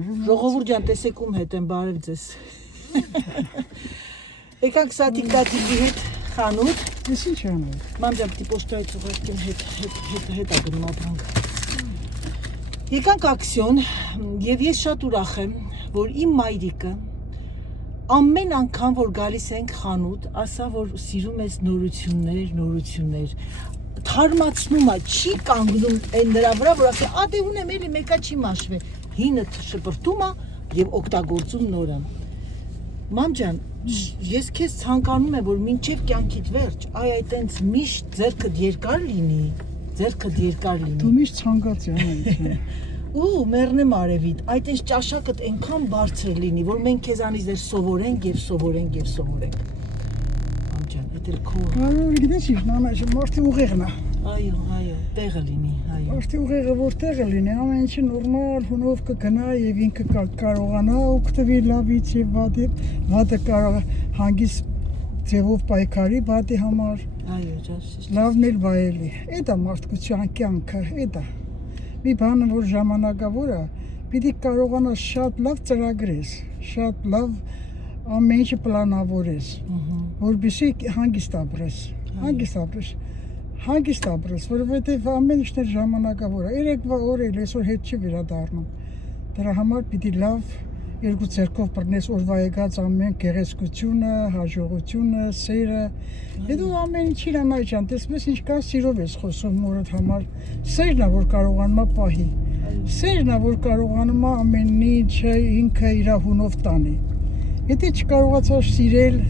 Ժողովուրդ ջան, տեսեք ում հետ եմ, բարև ձեզ։ Եկանք Սաթիկ-տատիկի հետ խանութ։ Ես ինչ անեմ։ Մամ ջան, պիտի պոստայից ուղարկեմ հետ ագնում ապրանք։ Եկանք ակցիոն եւ ես շատ ուրախ եմ, որ իմ մայրիկը ամեն անգամ որ գալիս ենք խանութ, ասա որ սիրում ես նորություններ։ Թարմացնում է, չի կանգնում այն նրա վրա, որ ասի, ադե ունեմ էլի մեկա չի մաշվե։ Հինը շպրտում է եւ օգտագործում նորը։ Մամ ջան, ես քեզ ցանկանում եմ, որ մինչև կյանքիդ վերջ, այտենց միշտ ձեռքդ երկար լինի։ Դու միշտ ցանկացի անեմ։ Ու մեռնեմ արևիդ, այտենց ճաշակդ այնքան բարձր լինի, որ մենք քեզանից դեռ սովորենք։ Մամ ջան, դա էլ քո։ Կարող գիտես ինչ, մամա, մարդի ուղեղն է։ Այո, տեղը լինի, այո։ Մարդի ուղեղը որտեղ է լինի, ամեն ինչը նորմալ հունով կգնա եւ ինքը կարողանա օգտվի լավից եւ վատը կարող է հանգիստ ձևով պայքարի վատի համար։ Այո, ճիշտ։ Լավն էլ վայելի։ Էդա մարդկության կյանքը, էդա։ Մի բանը որ ժամանակավոր է, պիտի կարողանաս շատ լավ ծրագրես, շատ լավ ամեն ինչը պլանավորես, որպեսզի հանգիստ ապրես, որովհետև ամեն ինչն էլ ժամանակավոր է, երեկվա օր էլ այսօր հետ չի վերադառնում, դրա համար պիտի լավ երկու ձեռքով բռնես օրվա եկած ամեն գեղեցկությունը, հաջողությունը, սերը, հետո ամեն ինչին ամայ ջան, տեսնես ինչ կա սիրով ես խոսում մորդ համար, սերն է որ կարողանում է պահի, սերն է որ կարողանում է ամեն ինչը ինքը իր հունով տանի, եթե չկարողացած սիրել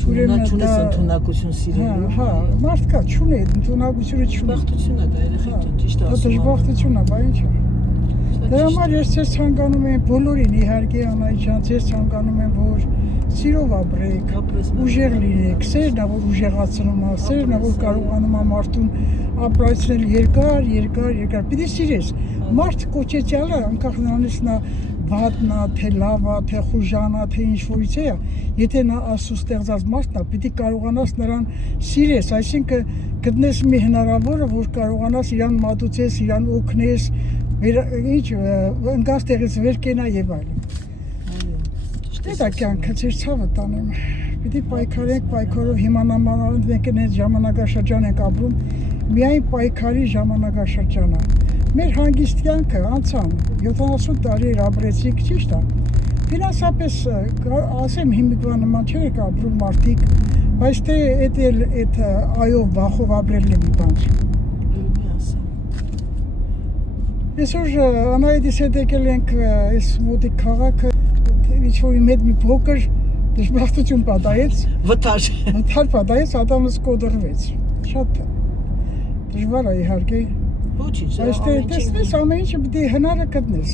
Չունես ընդունակություն սիրելու։ Հա, մարդկա չունի, ընդունակությունը չունի։ Բախտություն է դա երեխեք ջան, ճիշտ ասում եմ։ Դժբախտություն է, բա ինչ է։ Դրա համար ես ձեզ ցանկանում եմ բոլորին իհարկե Անայ ջան, ձեզ ցանկանում եմ որ սիրով ապրեք, ուժեղ լինեք, սերն է որ ուժեղացնում է, սերն է որ կարողանում է մարդուն ապրացնել երկար, պիտի սիրես։ Մարդ կոչեցյալը անկախ նրանից նա վատն է, թե լավ է, թե խուժան է, թե ինչ որից է, եթե նա Աստծո ստեղծած մարդն է, պիտի կարողանաս նրան սիրես, այսինքն գտնես մի հնարավորը, որ կարողանաս իրան մատուցես, իրան օգնես, ընկած տեղից վեր կենա եւ այլն։ Դա կյանքը ձեր ցավը տանեմ։ Պիտի պայքարենք, պայքարով հիմա նմանավանդ մենք այդ ժամանակաշրջան ենք ապրում, միայն պայքարի ժամանակաշրջան է։ Մեր հանգիստ կյանքը անցան 70 տարի ապրեցիք, ճիշտ է։ Ֆինանսապես ասեմ հիմիկվա նման չէ ապրում մարդիկ, բայց թե այդ այով վախով ապրելն է մի բան։ Այսօր Անայդիս հետ եկել ենք այս մոտիկ քաղաքը, ինչ-որ իմ հետ մի փոքր դժբախտություն պատահեց։ Վթար պատահեց, ատամս կոտրվեց։ Շատ դժվար է իհարկե։ Ոչինչ, տեսնես ամեն ինչը պիտի հնարը գտնես։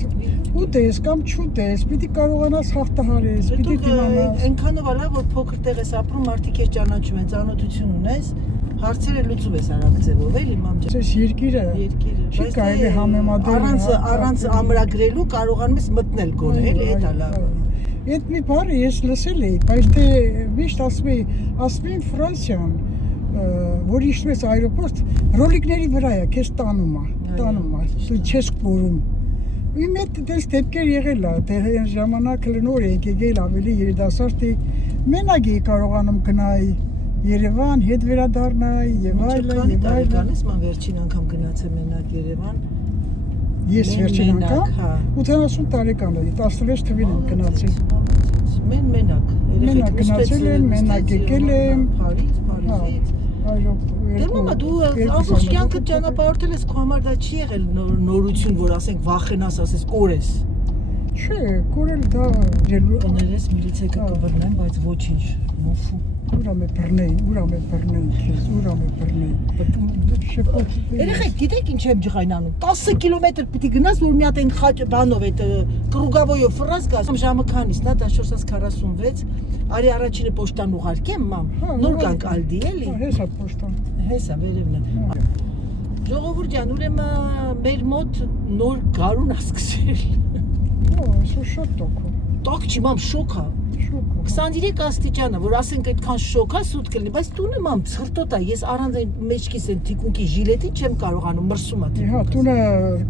Ուտես կամ չուտես, պիտի կարողանաս հաղթահարես, պիտի դիմանաս։ Այնքանով ալա որ փոքր տեղ ես ապրում, մարդիկ ես ճանաչում են, ծանոթություն ունես, հարցերը լուծում ես արագ ձևով, էլի մամ ջան։ Այս երկիրը չի կարելի համեմատել։ Առանց ամրագրելու կարողանում ես մտնել գոնե, էլի, էդ ալա։ Այդ մի բառը ես լսել էի, բայց թե միշտ ասում էին Ֆրանսիան որ իշտում ես այրոպորտ, ռոլիկների վրա է, քեզ տանում է, դու չես կորում։ Իմ հետ դες դեպքեր եղել է, դե այն ժամանակը նոր էի եկել ավելի երիտասարդ էի, մենակ էի կարողանում գնայի Երևան, հետ վերադառնայի եւ այլն։ Տարեկանից ման վերջին անգամ գնացել մենակ Երևան։ Ես վերջին անգամ 80 տարեկան էի, 16 թվին եմ գնացել։ Մենակ գնացել եմ, մենակ եկել եմ։ Փարիզից։ Դե մամա դու ամբողջ կյանքդ ճանապարհորդել ես, քո համար դա չի եղել նորություն, որ ասենք վախենաս, ասես կորես։ Չէ, կորել դա կներես միլիցիա կբռնեն, բայց ոչինչ, մոֆու։ Ուրամ է բռնեին քեզ, Երեխեք, գիտեք ինչ եմ ջղայնանում, 10 կիլոմետր պիտի գնաս, որ մի հատ այն խաչ բանով այդ կրուգավոյով ֆրազ գաս, ժամը քանից, նա 14:46, արի առաջինը պոստան ուղարկեմ, մամ, նոր կանք ալդի, էլի։ Հեսա պոստան։ Հեսա, վերևն է։ Ժողովուրդ ջան, ուրեմն մեր մոտ նոր գարուն է սկսել։ Այսօր շատ տոք է։ տակ չի, մամ շոկ է։ 23 աստիճան է, որ ասենք այդքան շոկ է, սուտ կլինի, բայց տունը մամ ցրտոտ է, ես առանց այն մեջքիս այն թիկունքի ժիլետի չեմ կարողանում, մրսում է։ Հա, տունը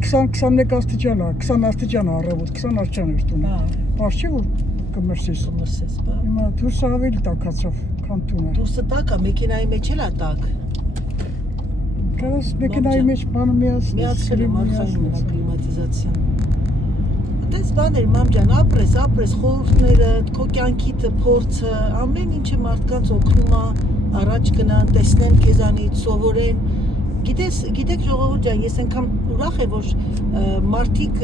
20-21 աստիճան է, 20 աստիճան է առավոտ, 20 աստիճան է տունը։ Բաց չի որ կմրսես։ Բա։ Հիմա դուրսը ավելի տաքացավ, քան տունը։ Դուրսը տաք է, մեքենայի մեջ էլ է տաք։ Կարաս մեքենայի մեջ բանը Միացրել եմ արխայում է կլիմատիզացիան։ Այդպես բաներ, մամ ջան, ապրես, խորհուրդները, քո կյանքիդ փորձը, ամեն ինչը մարդկանց օգնում է առաջ գնան, տեսնեն քեզանից, սովորեն։ Գիտեք ժողովուրդ ջան, ես այնքան ուրախ եմ, որ մարդիկ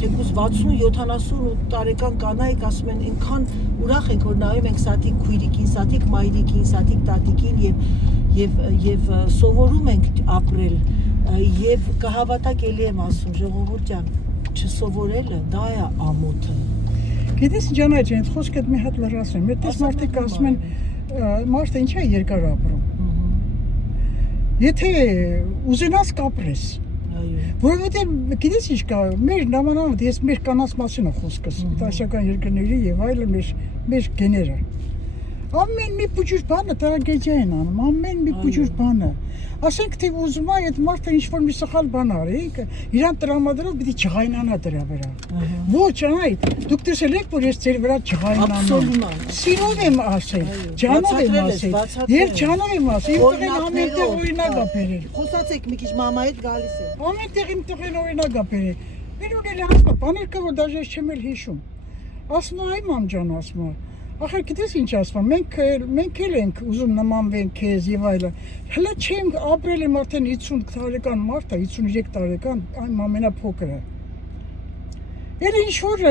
թեկուզ 60-70 տարեկան կանայք ասում են, այնքան ուրախ ենք, որ նայում ենք սատիկ քույրիկին, սատիկ մայրիկին, սատիկ տատիկին եւ սովորում ենք ապրել եւ կհավատակ էլի եմ ասում ժողովուրդ ջան, չսովորելը դա է ամոթը։ Գիտես ջանա ջան, խոսքդ մի հատ լրացրեմ։ Այդպես մարդիկ ասում են, մարդը ինչա երկար ապրում։ Եթե ուզենաս կապրես։ Որովհետև գիտես ինչ կա, մեր նամանավանդ ես մեր կանանց մասին եմ խոսքս, տասական երկրների եւ այլն մեր գեները։ Ամեն մի փոքր բանը տրագեդիա են անում, ամեն մի փոքր բանը։ Ասենք թե ուզում է այդ մարդը ինչ-որ մի սխալ բան արի, իրան տրամադրով պիտի ջղայնանա դրա վրա։ Ոչ, այդ դուք տեսել եք, որ ես ձեր վրա ջղայնանում։ Սիրով եմ ասել, ջանով եմ ասել։ Ես ջանով եմ ասել, իմ տղեն ամենտեղ օրինակ է բերել։ Խոսացեք մի քիչ մամայի հետ գալիս է։ Ամենտեղ իմ տղեն օրինակ է բերել։ Մեր ունել ասում, բաներ կա, որ դաժե չեմ էլ հիշում։ Ասում է, այ մամ ջան, ասում է։ Ախր գիտես ինչ ասում, մենք էլ ենք ուզում նմանվենք քեզ եւ այլն։ Հələ չեմ ապրել եմ արդեն 50 տարեկան մարդ է, 53 տարեկան, այն ամենափոքրը։ Էլ ինչ որ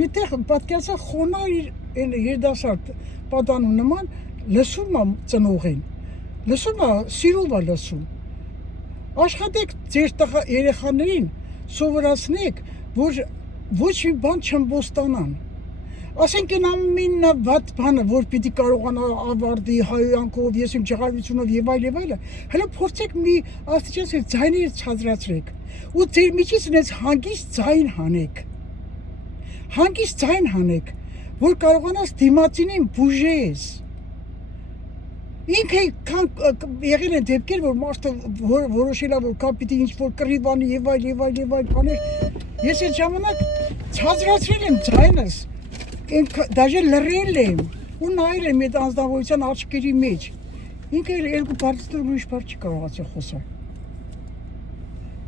միտեղ պատկերացա խոնար իր երդասարդ պատանու նման լսում է ծնողին։ Լսում է, սիրով է լսում։ Աշխատեք ձեր երեխաներին սովորացնեք, որ ոչ մի բան չըմբոստանան։ Ասենք այն ամենավատ բանը, որ պիտի կարողանա ավարտի հայոյանքով, ես իմ ջղայնությունով եւ այլն, հələ փորձեք մի աստիճան ձայները ցածրացրեք ու ձեր միջից ունես հանգիստ ձայն հանեք։ Հանգիստ ձայն հանեք, որ կարողանաս դիմացինին բուժես։ Ինքը եղել են դեպքեր, որ մարդը որոշել է, որ կա պիտի ինչ-որ կռիվանի եւ այլն բաներ։ Ես այդ ժամանակ ցածրացրել եմ ձայնս։ Դաժե լռել եմ ու նայել եմ այդ անձնավորության աչքերի մեջ։ Ինքը երկու բարձր ուրիշ բառ չի կարողացել խոսալ։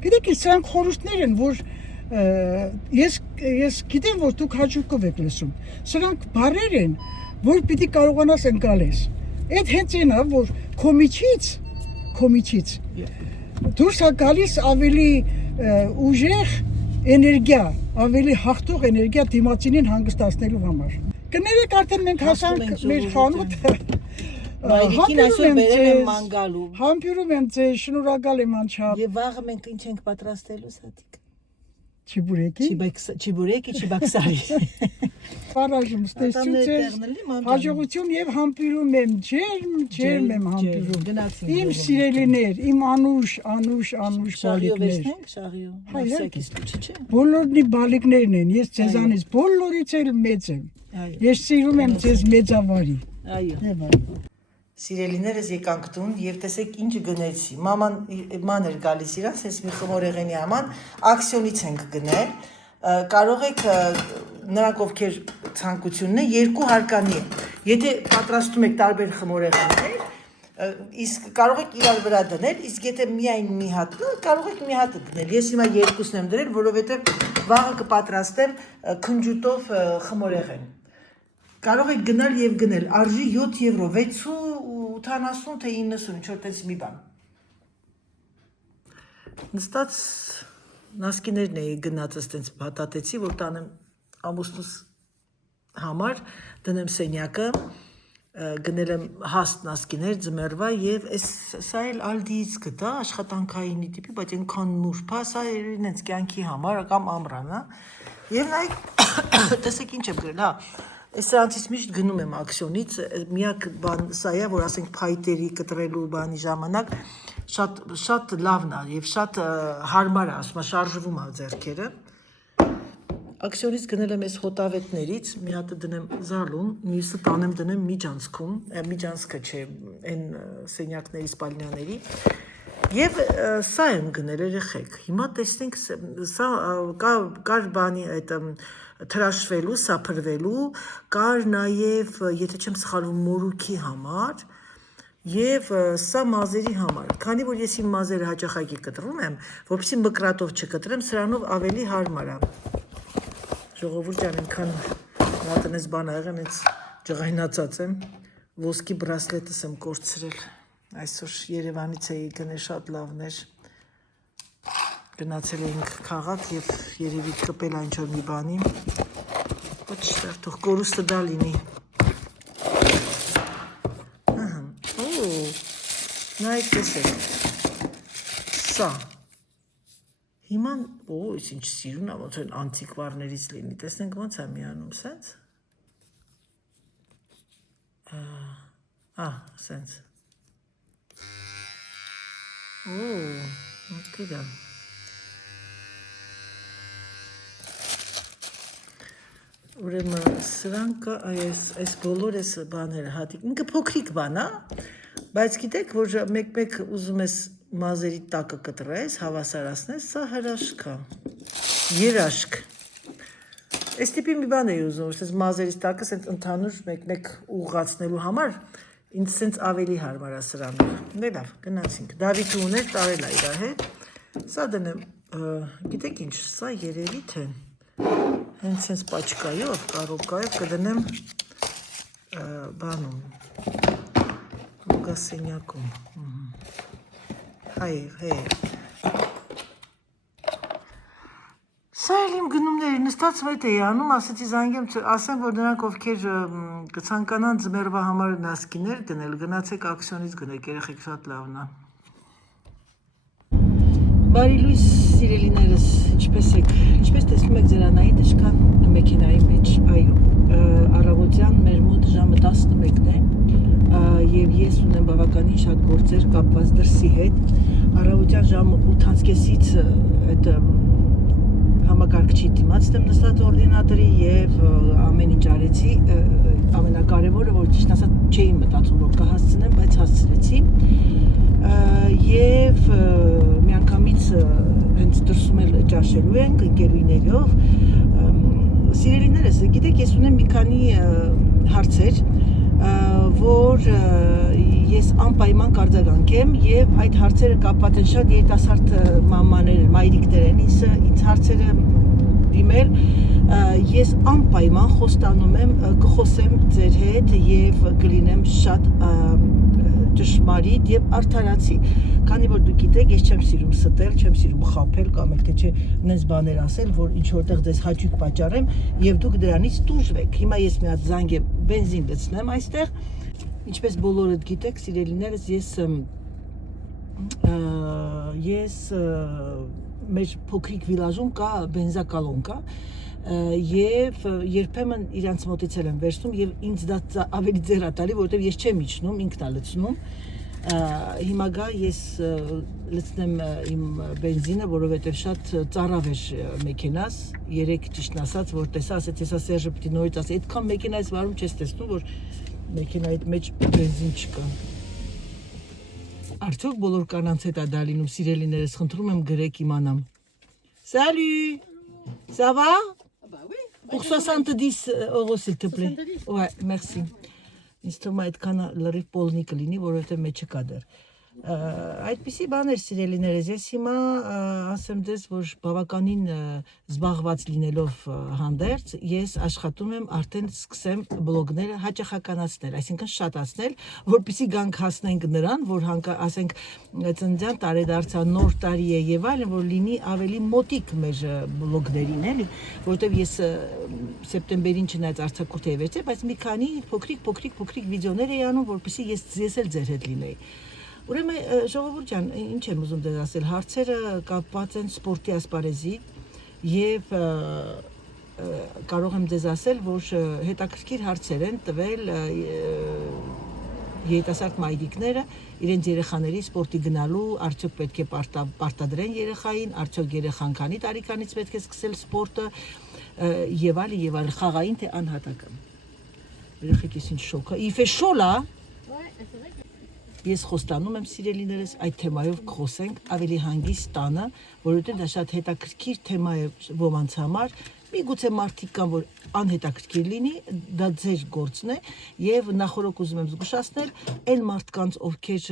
Գիտեք, սրանք խորհուրդներ են, որ ես գիտեմ, որ դուք հաճույքով եք լսում։ Սրանք բառեր են, որ պիտի կարողանաս ընկալես։ Այդ հենց այն է, որ քո միջից դուրս է գալիս ավելի ուժեղ էներգիա, ավելի հաղթող էներգիա դիմացինին հանգստացնելու համար։ Կներեք արդեն մենք հասանք մեր խանութը։ Մայրիկին այսօր բերել եմ մանգալու։ Համբուրում եմ ձեզ, շնորհակալ եմ անչափ։ Եվ վաղը մենք ինչ ենք պատրաստելու սատիկ։ Չիբուրեկի։ Չիբուրեկի, չիբաքսարի։ Բարաժում ստեսություն, հաջողություն եւ համբուրում եմ, ջերմ եմ համբուրում։ Իմ սիրելիներ, իմ անուշ բալիկներ։ Շաղիո։ Բոլորնի բալիկներն են, ես ձեզանից բոլորից էլ մեծ եմ։ Ես սիրում եմ ձեզ մեծավարի։ Այո։ Սիրելիներս եկանք տուն եւ տեսեք ինչ գնեցի։ Ման էր գալիս իրան, sense մի խմորեղենի համար ակցիոնից ենք գնել։ Կարող եք նրանք ովքեր ցանկությունն է երկու հարկանի է։ Եթե պատրաստում եք տարբեր խմորեղեններ, իսկ կարող եք իրար վրա դնել, իսկ եթե միայն մի հատ, կարող եք մի հատ դնել։ Ես հիմա երկուսն եմ դրել, որովհետեւ վաղը կպատրաստեմ քնջուտով խմորեղեն։ Կարող եք գնալ եւ գնել, արժի 7 եվրո, 6.80 թե 90, ինչ-որ տես մի բան։ Նստած նասկիներն էի գնացս տենց պատատեցի, որ տանեմ ամուսնուս համար, դնեմ սենյակը, գնել եմ հաստ նասկիներ, ձմեռվա եւ սա էլ ալդիից գտա, աշխատանքայինի տիպի, բայց այնքան նուրբ է, սա իրենց կյանքի համար կամ ամռան, հա։ Եվ նայեք, տեսեք ինչ եմ գրել, հա։ Այս սրանցից միշտ գնում եմ ակցիոնից, միակ բան սա է, որ ասենք փայտերի կտրելու բանի ժամանակ շատ լավն է եւ շատ հարմար է, ասում է շարժվում է ձեռքերը։ Ակսիոնից գնել եմ այս հոտավետներից, մի հատը դնեմ զալում, մյուսը տանեմ դնեմ միջանցքում, միջանցքը չէ, այն սենյակների, սպալնյաների, և սա եմ գնել երեխեք, հիմա տեսնենք, սա կար բանի այդ թրաշվելու, սափրվելու, կար նաև, եթե չեմ սխալվում, մորուքի համար, և սա մազերի համար, քանի որ ես իմ մազերը հաճախակի կտրում եմ, որպեսզի մկրատով չկտրեմ, սրանով ավելի հարմար է։ Ժողովուրդ ջան, այնքան մատնես բան ա եղել, հենց ջղայնացած եմ, ոսկի բրասլետս եմ կորցրել, այսօր Երևանից էի գնել շատ լավներ, գնացել էինք քաղաք և երևի կպել այն-չոր մի բանի, ոչ թող կորուստը դա լինի։ Նայեք տեսեք, սա, հիմա, այս ինչ սիրուն է, ոնց են անտիկվարներից լինի, տեսնենք ոնց է միանում, սենց, սենց, կիրա, ուրեմն սրանք այս բոլոր այս բաները հատիկ, ինքը փոքրիկ բան է, բայց գիտեք, որ մեկ-մեկ ուզում ես մազերի տակը կտրես, հավասարացնես, սա հրաշք է, երաշք, այս տիպի մի բան էի ուզում, որ մազերից տակը սենց ընդհանուր մեկ-մեկ ուղղացնելու համար, ինձ սենց ավելի հարմար է սրանով, դե լավ, գնացինք, Դավիթը ուներ, տարել է իր հետ, սա դնեմ, գիտեք ինչ, սա երևի թե, հենց սենց պաչկայով, կարոկայով կդնեմ բանում, գասենյակում, Սա էլ իմ գնումները նստած մետ էի անում, ասեցի զանգեմ, ասեմ, որ նրանք ովքեր կցանկանան ձմեռվա համար նասկիներ գնել, գնացեք ակսիոնից գնեք, երեխեք շատ լավն է։ Բարի լույս սիրելիներս, ինչպես տեսնում եք ձերանային դժկան մեքենայի մեջ, այո, առավոտյան մեր մոտ ժամը 11-ն է, և ես ունեմ բավականին շատ գործեր կապված դրսի հետ, առավոտյան ժամը 8:30-ից այդ համակարգչի դիմաց եմ նստած օրդինատորի և ամեն ինչ արեցի, ամենակարևորը, որ ճիշտ ասած չէի մտածում, որ կհասցնեմ, բայց հասցրեցի և միանգամից հենց դրսում էլ ճաշելու ենք ընկերուհիներով, սիրելիներս, գիտեք, ես ունեմ մի քանի հարցեր, որ ես անպայման կարձագանքեմ և այդ հարցերը կապված են շատ երիտասարդ մամաներ, մայրիկներ են ինձ հարցերը դիմել, ես անպայման խոստանում եմ, կխոսեմ ձեր հետ և կլինեմ շատ ճշմարիտ և արդարացի, քանի որ դուք գիտեք, ես չեմ սիրում ստել, չեմ սիրում խաբել կամ էլ թե չէ նենց բաներ ասել, որ ինչ որտեղ ձեզ հաճույք պատճառեմ և դուք դրանից տուժվեք։ Հիմա ես մի հատ զանգեմ բենզին լցնեմ այստեղ, ինչպես բոլորդ գիտեք, սիրելիներս, ես մեր փոքրիկ վիլաժում կա բենզակալոնկա և երբեմն իրանց մոտիցել եմ վերցնում և ինձ դա ավելի ձեռ է տալի, որովհետև ես չեմ իջնում, ինքն է լցնում, հիմա գա ես լցնեմ իմ բենզինը, որովհետև շատ ծարավ էր մեքենաս, երեկ ճիշտն ասած, որ տեսա, ասեց, եսա Սերժը պիտի նորից ասի, այդքան մեքենայից վարում չես տեսնում, որ մեքենայիդ մեջ բենզին չկա։ Արդյոք բոլոր կանանց հետ է դա լինում, սիրելիներս, խնդրում եմ գրեք իմանամ։ Salut! Ça va? Bah oui. Pour 70 euros, s'il te plaît. 70? Ouais, merci. Ինձ թվում է այդքան լրիվ պոլնի կլինի, որովհետև մեջը կա դեռ։ Այդպիսի բաներ սիրելիներս, ես հիմա ասեմ ձեզ, որ բավականին զբաղված լինելով հանդերձ, ես աշխատում եմ արդեն սկսեմ բլոգները հաճախականացնել, այսինքն շատացնել, որպեսզի գանք հասնենք նրան, որ ասենք ծննդյան տարեդարձան նոր տարի է եւ այլն, որ լինի ավելի մոտիկ մեր բլոգներին, էլի, որովհետեւ ես սեպտեմբերին չնայած արձակուրդ էի վերցրել, բայց մի քանի փոքրիկ վիդեոներ էի անում, որպեսզի ես էլ ձեր հետ լինեի։ Ուրեմն ժողովուրդ ջան, ինչ եմ ուզում դες ասել, հարցերը կապված են սպորտի ասպարեզի եւ կարող եմ դες ասել, որ հետաքրքիր հարցեր են տվել երիտասարդ մայրիկները իրենց երեխաների սպորտի գնալու, արդյոք պետք է պարտադրեն երեխային, արդյոք երեխան քանի տարեկանից պետք է սկսել սպորտը, եւ այլ խաղային թե անհատական։ Երեխեք ես ինչ շոկ է։ Իֆե շոլա։ Ես խոստանում եմ սիրելիներս այդ թեմայով կխոսենք ավելի հանգիստ տանը, որովհետեւ դա շատ հետաքրքիր թեմա է ոմանց համար։ Միգուցե մարդիկ կան, որ անհետաքրքիր լինի, դա ձեր գործն է եւ նախորդ ուզում եմ զգուշացնել այն մարդկանց, ովքեր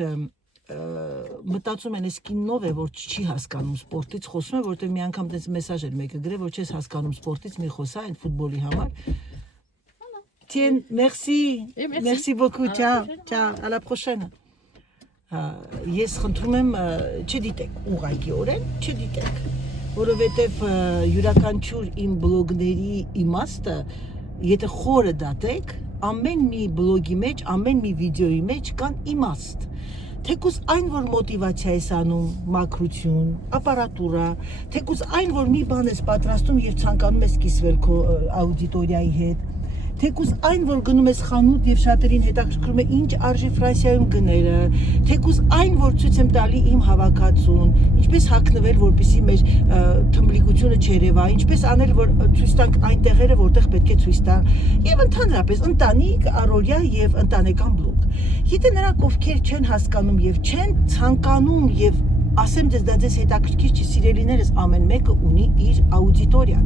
մտածում են, այս կինով է, որ չի հասկանում սպորտից, խոսում է, որովհետեւ մի անգամ դες մեսաժ էր մեկը գրել, որ չես հասկանում սպորտից, մի խոսա այն ֆուտբոլի համար։ Tiens, merci beaucoup, ciao, à la prochaine։ Ես խնդրում եմ չդիտեք ուղղակիորեն, չդիտեք, որովհետև յուրաքանչյուր իմ բլոգների իմաստը, եթե խորը դատեք, ամեն մի բլոգի մեջ, ամեն մի վիդեոյի մեջ կան իմաստ։ Թեկուզ այն, որ մոտիվացիա ես անում, մաքրություն, ապարատուրա, թեկուզ այն, որ մի բան ես պատրաստում եւ ցանկանում ես կիսվել քո աուդիտորիայի հետ, թեկուզ այն, որ գնում ես խանութ եւ շատերին հետաքրքրում է ինչ արժի Ֆրանսիայում գները, թեկուզ այն, որ ցույց եմ տալի իմ հավաքածուն, ինչպես հագնվել, որպեսզի մեր թմբլիկությունը չերևա, ինչպես անել, որ ցույց տանք այն տեղերը, որտեղ պետք է ցույց տան, եւ ընդհանրապես ընտանիք, առօրյա եւ ընտանեկան բլոգ։ Եթե նրանք ովքեր չեն հասկանում եւ չեն ցանկանում եւ ասեմ դες դա ձեզ հետաքրքիր չի, սիրելիներս, ամեն մեկը ունի իր աուդիտորիան,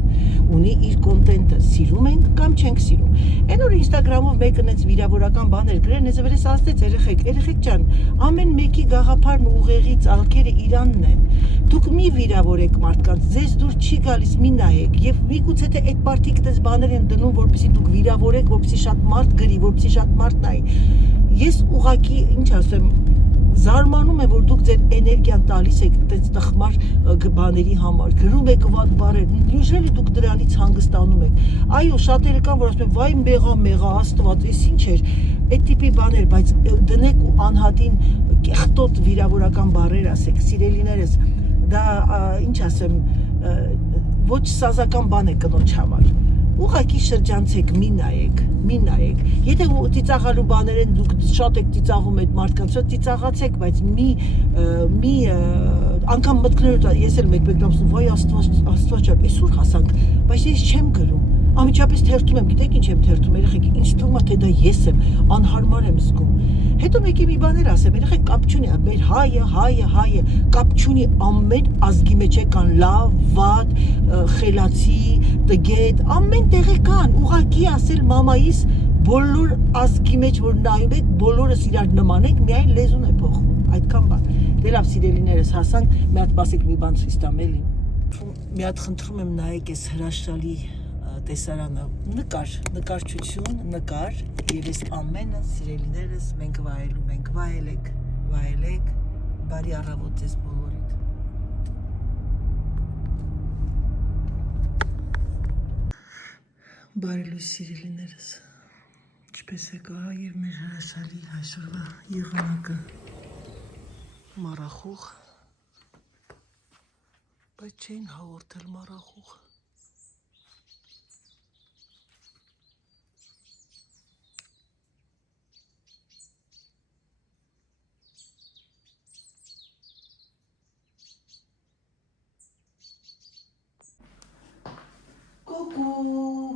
ունի իր կոնտենտը, սիրում ենք կամ չենք սիրում։ Այն որ Instagram-ով մեկը նենց վիրավորական բաներ գրեն, ես վրես ասեց երեխեք ջան, ամեն մեկի գաղափարն ու ուղեղի ծալքերը իրանն են։ Դուք մի վիրավորեք մարդկանց, ձեզ դուր չի գալիս, մի նայեք եւ միգուցե թե այդ պարտիկ դες բաներ են դնում, որպեսզի դուք վիրավորեք, որպեսզի շատ մարդ գրի, որպեսզի շատ մարդ նայի։ Ես ուղակի, ինչ ասեմ, զարմանում է, որ դուք ձեր էներգիան տալիս եք այդպես տխմար բաների համար, գրում եք վատ բառեր, նույնիսկ դուք դրանից հանգստանում եք։ Այո, շատերը կան, որ ասում են, վայ մեղա, Աստված, էս ինչ էր, այդ տիպի բաներ, բայց դնեք ու անհատին կեղտոտ վիրավորական բառեր ասեք, սիրելիներս, դա ինչ ասեմ, ոչ սազական բան է կնոջ համար։ Ուղղակի շրջանցեք, մի նայեք։ Եթե ծիծաղալու բաներ են, դուք շատ եք ծիծաղում այդ մարդկանց, շատ ծիծաղացեք, բայց մի անգամ մտքներդ ես էլ մեկ-մեկ դամսում, վայ Աստված, այսօր հասանք, բայց ես չեմ գրում։ Անմիջապես թերթում եմ, գիտեք ինչ եմ թերթում, երեխեք, ինձ թվում է թե դա ես եմ, անհարմար եմ զգում։ Հետո մեկի մի բաներ ասեմ, երեխեք, կապ չունի, մեր հայը, կապ չունի, ամեն ազգի մեջ է կան լավ, վատ, խելացի, տգետ, ամեն տեղը կան, ուղղակի ասել մամայիս բոլոր ազգի մեջ որ նայում եք, բոլորս իրար նման եք, միայն լեզուն է փոխվում, այդքան բան։ Դե լավ սիրելիներս, հասանք, մի հատ պասեք մի բան ցույց տամ էլի։ Մի հատ խնդրում եմ նայեք այս հրաշալի տեսարանը, նկարչություն, եւ այս ամենը սիրելիներս մենք վայելեք, բարի առավոտ ձեզ բոլորիդ։ Բարի լույս սիրելիներս, ինչպես եք եւ մեր հրաշալի այսօրվա եղանակը մառախուղ, բայց չէին հաղորդել մառախուղ։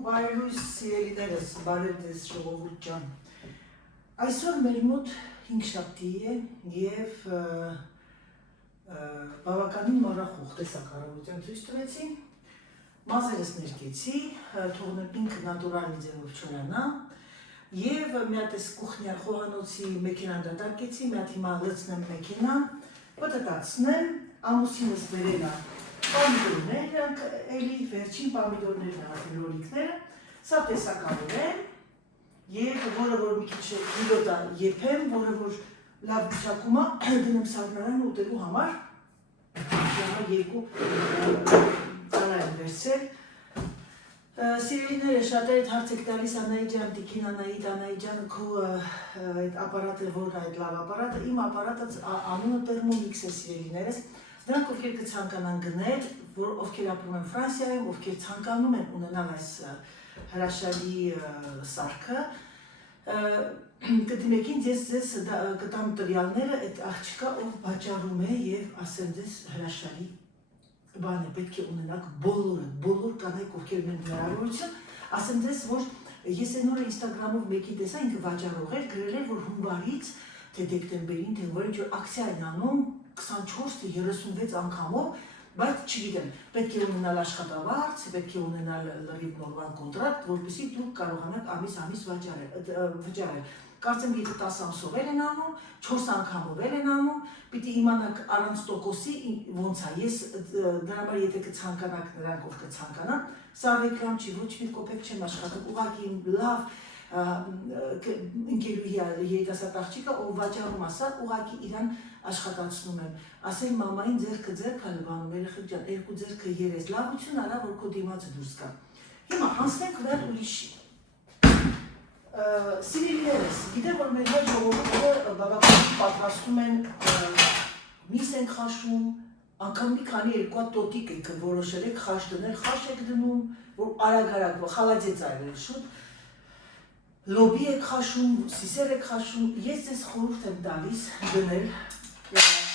Բարի լույս սիրելիներս, բարև ձեզ ժողովուրդ ջան։ Այսօր մեր մոտ 5 շաբթի է եւ բավականին մառախուղ տեսակարարության ցույց տվեցի, մազերս ներկեցի, թողնեմ ինքը նատուրալի ձևով չորանա եւ մի հատ էս կուխնյա խոհանոցի մեքենան դատարկեցի, մի հատ հիմա լցնեմ մեքենան, պտտացնեմ, ամուսինս բերել է պամիդորները, էլի վերջին պամիդորներն արտերոլիկները, սա տեսակավորեմ և որը որ մի քիչ վիդոտա եփեմ, որը որ լավ վիճակում է, դնեմ սառնարան ուտելու համար, երկու ծառա եմ վերցրել։ Սիրելիները շատերը հարց եք տալիս Անայի ջան, տիկին Անայի ջան, քո այդ ապարատը որն է այդ լավ ապարատը, իմ ապարատը անունը Thermomix է սիրելիներս։ Նրանք ովքեր կցանկանան գնել, ովքեր ապրում են Ֆրանսիայում, ովքեր ցանկանում են ունենալ այս հրաշալի սարքը, կդիմեք ինձ, ես կտամ տվյալները այդ աղջիկա, ով վաճառում է եւ ասեմ ձեզ հրաշալի բան է, պետք է ունենաք բոլոր կանայք, ովքեր ունեն հնարավորություն, ասեմ դες, որ ես այն օրը Instagram-ով մեկի տեսա, ինքը վաճառող էր, գրել էր, որ հունվարից թե դեկտեմբերին, թե հունվարին ինչ-որ ակցիա են անում 24-36 անգամով, բայց չգիտեմ, պետք է ունենալ աշխատավարձ, պետք է ունենալ լրիվ նորմալ կոնտրակտ, որպեսզի դուք կարողանաք ամիս վճարել։ Կարծեմ, եթե 10 ամսով են անում, 4 անգամով են անում, պիտի իմանաք առանց տոկոսի ոնց է։ Ես դրա համար եթե կցանկանաք նրանք, ով կցանկանան, սա ռեկլամ չի, ոչ մի կոպեկ չեմ աշխատում, ուղղակի լավ ընկերուհի երիտասարդ աղջիկը, ով վաճառում ասա, ուղղակի իրան աշխատացնում եմ։ Ասել մամային ձեռքը ձեռք լվանում, երեխեք ջան, երկու ձեռքը երես, լավություն արա, որ քո դիմացը դուրս գա։ Հիմա հանցնենք վեր ուրիշի։ Սիրելիներս, գիտեմ, որ մեր հայ ժողովուրդը բավականին պատրաստում են միս են խաշում, անգամ մի քանի երկու հատ տոտիկ եք որոշել եք խաշ դնել, խաշ եք դնում, որ արագ խալաձեծ այրել շուտ, լոբի եք խաշում, սիսեր եք խաշում, ես ձեզ խորհուրդ եմ տալիս դնել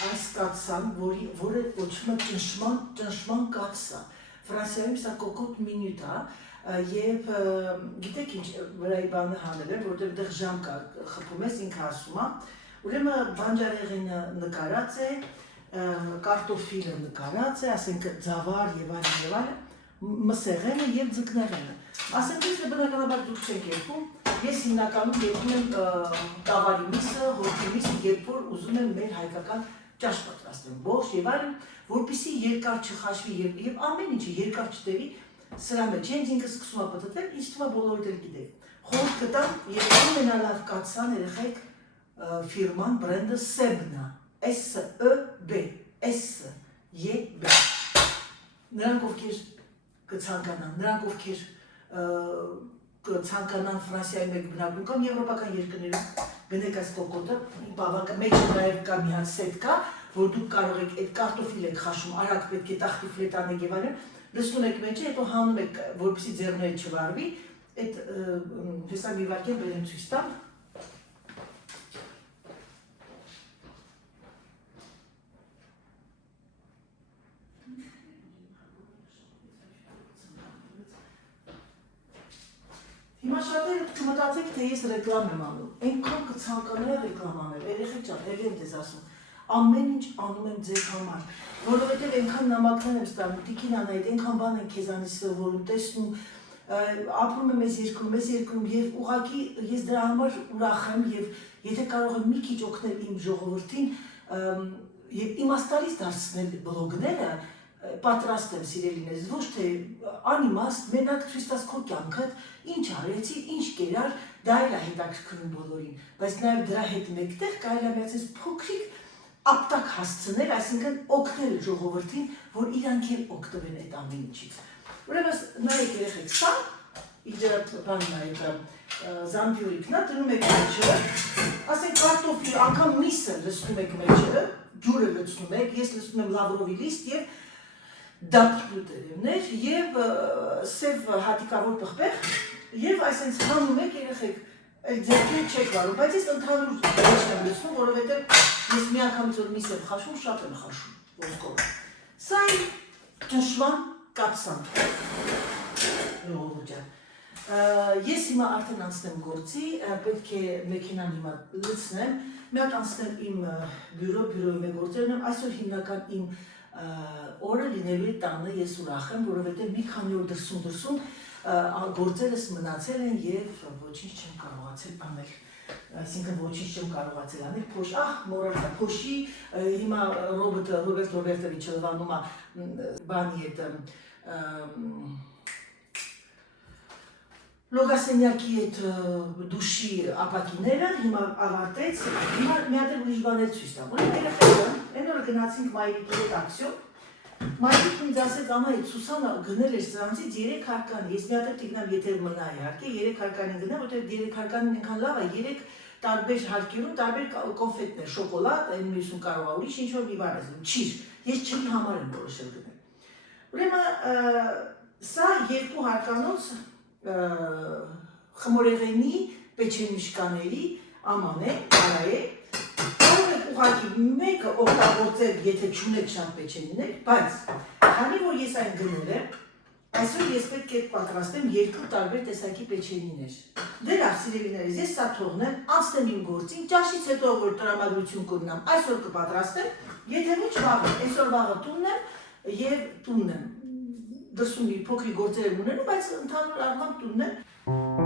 այս կաթսան, որը կոչվում է ճնշման կաթսա։ Ֆրանսիայում սա կոկոտ մինյուտ է, եւ գիտեք ինչ վրայի բանը հանել եմ, որտեղ դեռ ժամ կա, խփում ես, ինքը ասում է, ուրեմն բանջարեղենը նկարած է, կարտոֆիլը նկարած է, ասենք ձավար եւ այլն, մսեղենը եւ ձկնեղենը։ Ասենք ես բնականաբար դուք չեք երկում, ես հիմնականում երկում եմ տավարի միսը, հորքի միսը, երբ որ ուզում եմ մեր հայկական ճաշ պատրաստեմ, բորշ եւ այլն, որպեսզի երկար չխաշվի եւ ամեն ինչը երկար չտևի, սրա մեջ հենց ինքը սկսում է պտտվել, ինձ թվում է բոլորդ էլ գիտեք։ Խորհուրդ կտամ, եւ ամենալավ կաթսան երեխեք ֆիրման բրենդը Sebna, S-E-B, S-E-B։ Նրանք ովքեր կցանկանան, նրանք ովքեր կցանկանան Ֆրանսիայի մեկ բնակում կամ եվրոպական երկրներում գնեք այս կոկոտը, բավական մեջը նաև կա մի հատ սետ կա, որ դուք կարող եք այդ կարտոֆիլ եք խաշում, արագ պետք է տախտի ֆլետանեք եւ այլն, լցնում եք մեջը, հետո հանում եք, որպեսզի ձեռները չվարվի, այդ հեսա մի վարքեն բերեմ ցույց տամ։ Հիմա շատերը կմտածեք, թե ես ռեկլամ եմ անում, այնքան կցանկանա ռեկլամ անել, երեխեք ջան, էլի եմ ձեզ ասում, ամեն ինչ անում եմ ձեր համար, որովհետև այնքան նամակներ եմ ստանում, տիկին Անահիտ, այնքան բան են քեզանից սովորում, տեսնում, ապրում եմ այս երկրում եւ ուղղակի ես դրա համար ուրախ եմ եւ եթե կարող եմ մի քիչ օգնել իմ ժողովրդին եւ իմաստալից դարձնել բլոգները, պատրաստ եմ սիրելիներս, ոչ թե անիմաստ, մենակ ցույց տաս քո կյանքդ, ինչ արեցի, ինչ կերար, դա էլ է հետաքրքրում բոլորին, բայց նաև դրա հետ մեկտեղ կարելի է միացես փոքրիկ ապտակ հասցնել, այսինքն օգնել ժողովրդին, որ իրանք էլ օգտվեն այդ ամեն ինչից։ Ուրեմն նայեք երեխեք, սա իջը բանն է, զամբյուրիկն է, դնում եք մեջը, ասենք կարտոֆիլ, անգամ միսը լցնում եք մեջը, ջուրը լցնում եք, ես լցնում եմ լավրովի լիստ եւ դափնու տերևներ եւ սև հատիկավոր պղպեղ եւ այսպես հանում եք երեխեք ձերքին չեք վարում, բայց ես ընդհանուր ոչ եմ լցնում, որովհետեւ ես մի անգամից որ միս եմ խաշում, շատ եմ խաշում ոսկով։ Սա ճնշման կաթսան։ Ես հիմա արդեն անցնեմ գործի, պետք է մեքենան հիմա լցնեմ, մի հատ անցնեմ իմ բյուրոյի մեջ գործերն եմ, այսօր հիմնական իմ օրը լինելու է տանը, ես ուրախ եմ, որովհետև մի քանի օր դրսում գործերս մնացել են եւ ոչինչ չեմ կարողացել անել, այսինքն ոչինչ չեմ կարողացել անել, փոշ, մոռացա, փոշի, հիմա Ռոբերտ Ռոբերտովիչը լվանում է բանի հետ լոգասենյակի այդ դուշի ապակիները, հիմա ավարտեց, հիմա մի հատ ուրիշ բաներ ցույց տամ, այն օրը գնացինք մայրիկի հետ ակցիոն, մայրիկն ինձ ասեց, Անահիտ, Սուսանը գնել էր սրանցից 3 հարկանի, ես մի հատ էլ տիկնամ եթե մնա իհարկե, 3 հարկանին գնա, որտեղ 3 հարկանին այնքան լավ է, 3 տարբեր հարկերում, տարբեր կոնֆետներ, շոկոլադ, այն մյուսում կարող է ուրիշ ինչ-որ մի բան ասում, չիր, ես չի համար եմ որոշել գնել։ Ուրեմն սա 2 հարկանոց խմորեղենի պեչենիշկաների աման է, արայ է, կարող եք ուղղակի մեկը օգտագործել, եթե չունեք շատ պեչենիներ, բայց Քանի որ ես այն գնել եմ, այսօր ես պետք է պատրաստեմ 2 տարբեր տեսակի պեչենիներ։ Դե լավ, սիրելիներս, ես սա թողնեմ, անցնեմ իմ գործին, ճաշից հետո որ տրամադրություն կունենամ, այսօր կպատրաստեմ, եթե ոչ վաղը, այսօր վաղը տունն եմ եւ տունն եմ։ Դրսում մի փոքրիկ գործեր եմ ունենում, բայց ընդհանուր առմամբ տունն եմ։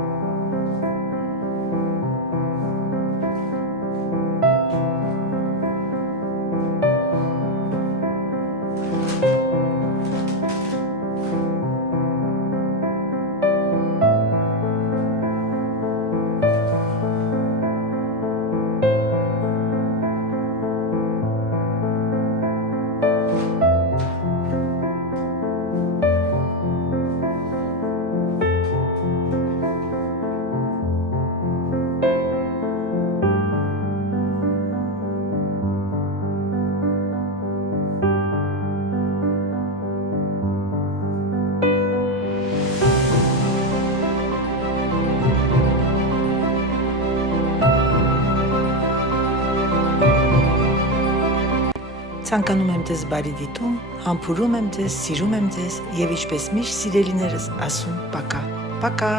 Ցանկանում եմ ձեզ բարի դիտում, համբուրում եմ ձեզ, սիրում եմ ձեզ եւ ինչպես միշտ սիրելիներս ասում՝ պակա, պակա։